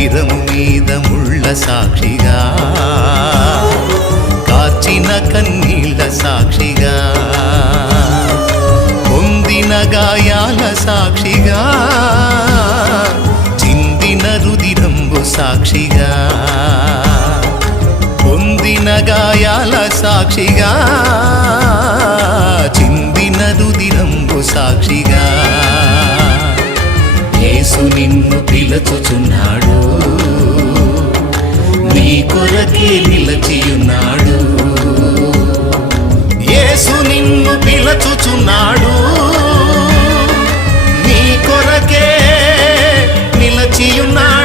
శిరము మీద ముళ్ళ సాక్షిగా, కార్చిన కన్నీళ్ళ సాక్షిగా, పొందిన గాయాల సాక్షిగా, చిందిన రుదిరంబు సాక్షిగా, పొందిన గాయాల సాక్షిగా, చిందిన రుదిరంబు సాక్షిగా, యేసు నిన్ను పిలుచుచున్నాడు, నీ కొరకే నిలచియున్నాడు. యేసు నిన్ను పిలుచుచున్నాడు, నీ కొరకే నిలచియున్నాడు.